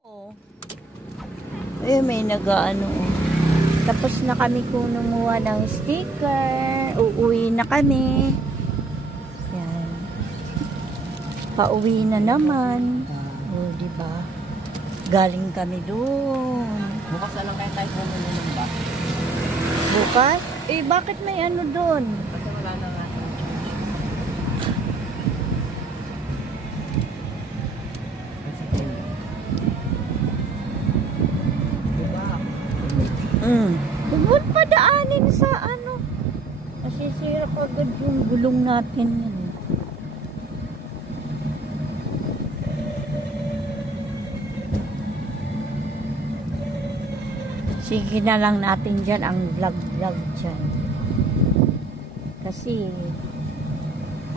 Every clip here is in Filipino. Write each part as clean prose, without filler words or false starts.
Oh. Eh, may nag-ano. Tapos na kami kumuha ng sticker. Uuwi na kami. Yan. Pauwi na naman. Oh, diba? Galing kami doon. Bukas na lang kaya tayo pumunod ba? Bukas? Eh, bakit may ano doon? Kasi wala na nga. Huwag pa daanin sa ano. Nasisira ko agad yung gulong natin yan. Sige na lang natin dyan ang vlog-vlog dyan. Kasi,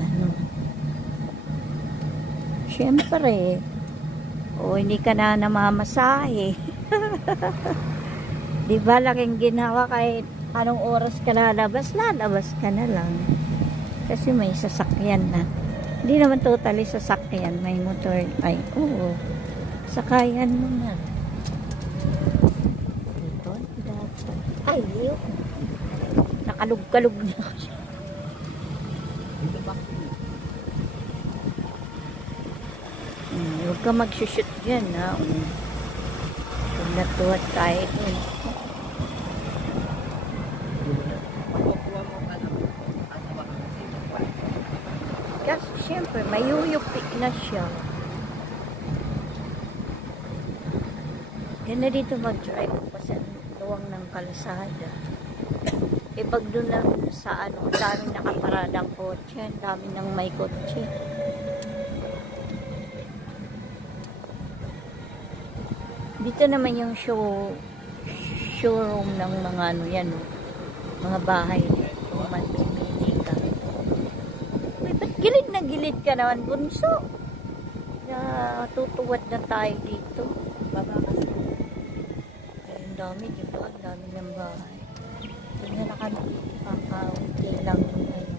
ano, syempre, hindi ka na namamasahe. Diba, laking ginawa kahit anong oras ka lalabas ka na lang. Kasi may sasakyan na. Hindi naman totally sasakyan, may motor. Ay, oo. Sakayan mo na. Ay, yun. Nakalug-kalug na siya. Huwag ka mag-shoot dyan, ha? Huwag natuwad tayo dun. Kasi syempre, mayuyupi na siya. Ganda dito mag-drive pa sa luwang ng kalsada. E pag doon lang sa ano, daming nakaparadang kotse, dami ng may kotse. Dito naman yung showroom ng mga ano yan, mga bahay. Kung mamimili ka. Uy, ba't gilid na gilid ka naman, bunso? Tutuwad na tayo dito. Baba kasi. Ang dami, diba? Ang dami ng bahay. Tingnan na kami. Kakaunti lang yung ano.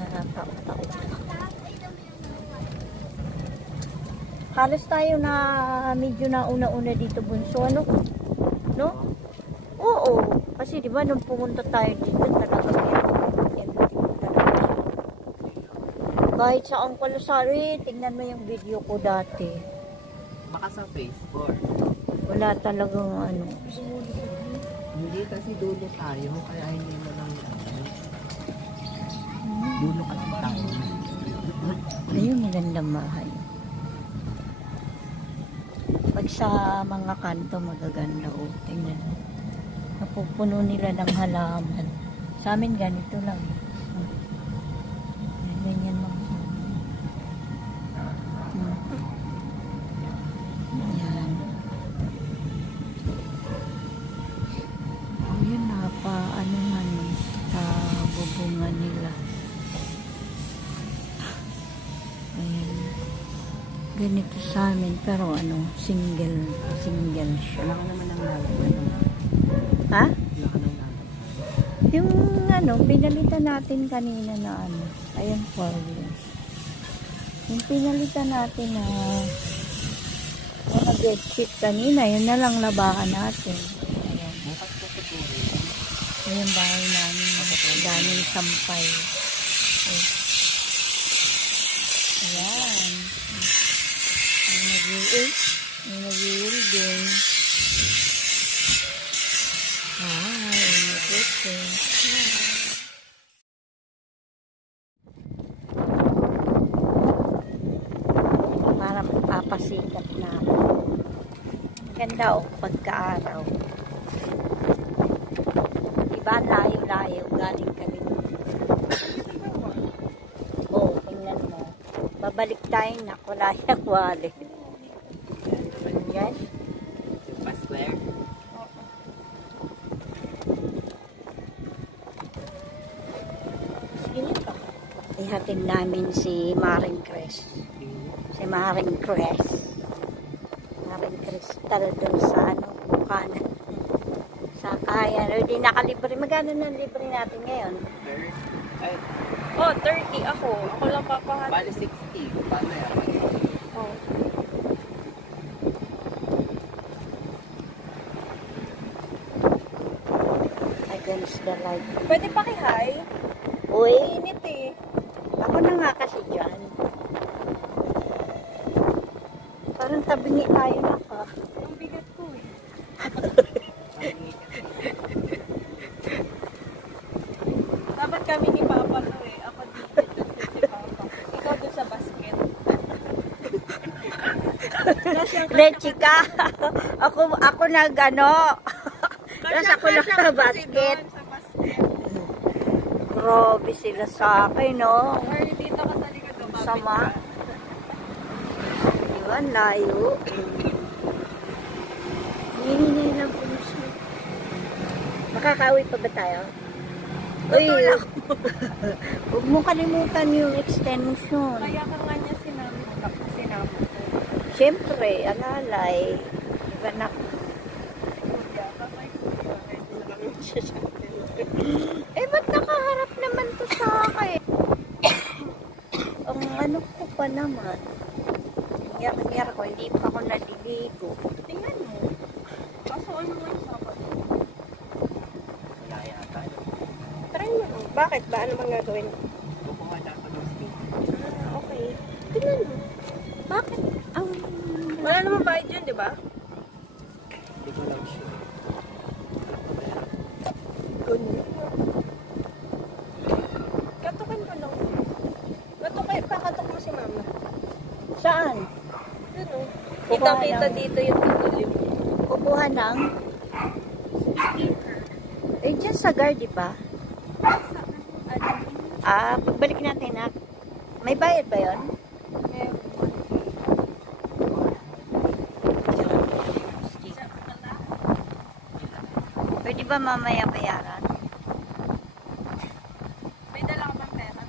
Nakakataon. Halos tayo na medyo na una-una dito, bunso. Ano? No? Oo. Kasi diba nung pumunta tayo dito, talaga empty talaga. Kahit sa ang Palasari, tingnan mo yung video ko dati. Baka sa Facebook. Wala talagang ano. Hindi kasi dulo tayo, kaya hindi mo lang dulo kasi tayo. Ayun, magandang bahay. Pag sa mga kanto, magaganda. O, tingnan mo. Napupuno nila ng halaman. Sa amin, ganito lang. Ganyan lang sa amin. Yan. Yan, ano nga sa bubungan nila. Ayan. Ganito sa amin, pero ano, single siya. Wala ka naman ang lalagay. Ha? Wala ka nang lalagay. Yung ano, pinalitan natin kanina na ano, ayan, 4 years. Yung pinalitan natin na bedsheet kanina, yun na lang labahan natin. Ayan. Bukas ko siguro. Ayan bahay namin, daming sampay. Ayan. May nag-i-welding. Para papasikat na. Ganda o, pagka-araw. Diba, layo-layo. Galing kami. Oo, tingnan mo. Babalik tayo na. Wala yung wallet. Yan. Pasquare. Ihatid namin si Maring Cres. Si Maring Cres. Maring Cristal dun sa ano, Bukanan. Sa kaya. Di nakalibre. Magkano na libre natin ngayon? Ay, Oh, 30 ako. Ako lang papahat. bali 60. Paano yan? Oh. the light. Pwede paki-hi? Uy, Init eh. ako na nga kasi dyan. Parang tabingi tayo na ka. Ang bigat ko eh. Dapat kami ni Papa to eh. Ako dito, dun si Papa. Ikaw dun sa basket. Leche ka. ako nag ano. Tapos ako lang sa basket. Sa basket. Grabe sila sa akin, no? Or dito ka sa likod ng Papa. Sama. Diba, layo. Hihingi lang po siya. Makakauwi pa ba tayo? Uy, huwag mo kalimutan yung extension. Kaya ka nga niya sinabi ko. Siyempre, alalay. Diba na? Eh, ba't nakaharap naman to sa akin? Ang ano ko pa naman. Nangyari ko, hindi pa ako naliligo. Tingnan mo. Kaso ano lang sa kapatid? Try mo. Bakit ba? Ano bang gagawin? Okay. Tingnan mo. Bakit? Ang... Wala naman bayad yun, di ba? Hindi ko lang sure. Katukan ko lang. Kakatok mo si Mama. Saan? Yun o. Kukuha Kita-kita ng- dito yung titulim. Kukuha ng... Eh, dyan sa guard, di ba? Pagbalik natin, ha? May bayad ba yun? Pwede ba mamaya bayaran? May dala ka bang pera?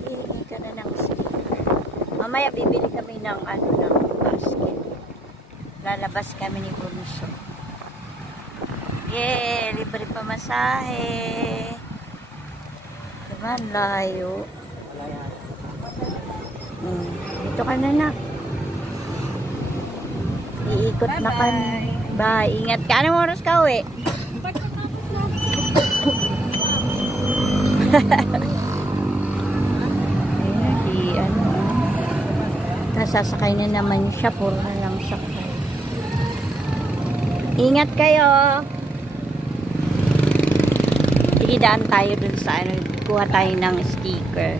Hihingi ka na ng sticker. Mamaya bibili kami ng ano, ng basket. Lalabas kami ni Bunso. Yay! Libre pamasahe. Diba? Ang layo. Dito ka na na. Iikot na ka. Bye. Ingat ka. Anong oras ka uwi? Pagkatapos na. Ayun, di ano. Nasasakay na naman siya. Puro na lang sakay. Ingat kayo. Sige, daan tayo dun sa ano. Kuha tayo ng sticker.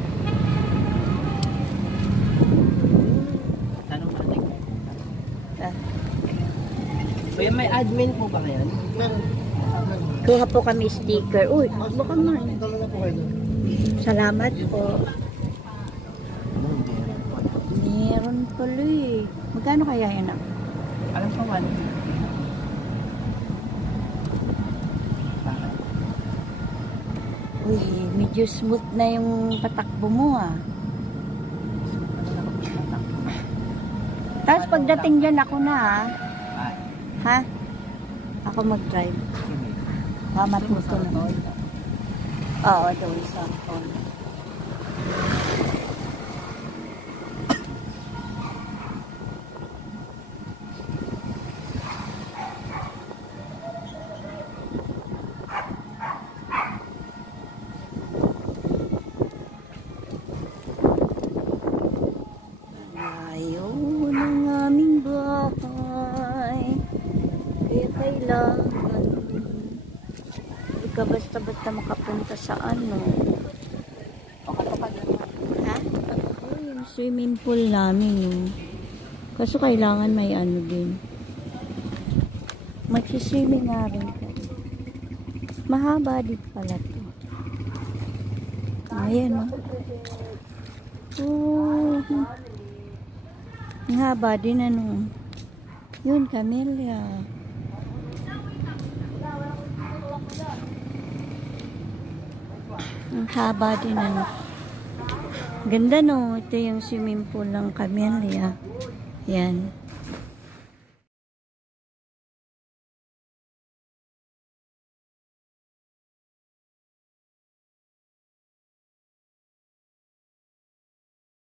Tanong natin. Ah, Kuya, may admin po ba ngayon? Kuha po kami sticker. Uy, baka man. Salamat po. Meron pala eh. Magkano kaya yan ako? Alam ko man. Uy, medyo smooth na yung patakbo mo ah. Tapos pagdating dyan ako na ah. Ha? Ako mag-drive. Matuto na. Oo, doon sa phone. Ayaw ng aming bahay. Kaya kailangan hindi ka basta-basta makapunta sa ano. Ha? Oh, yung swimming pool namin yun. Kaso kailangan may ano din. Magsiswimming nga rin ka. Mahaba din pala to. Ayan o. Oh. Ang haba din ano. Yun, Camellia. Ang haba din ano. Ganda no. Ito yung swimming pool ng Camellia. Yan.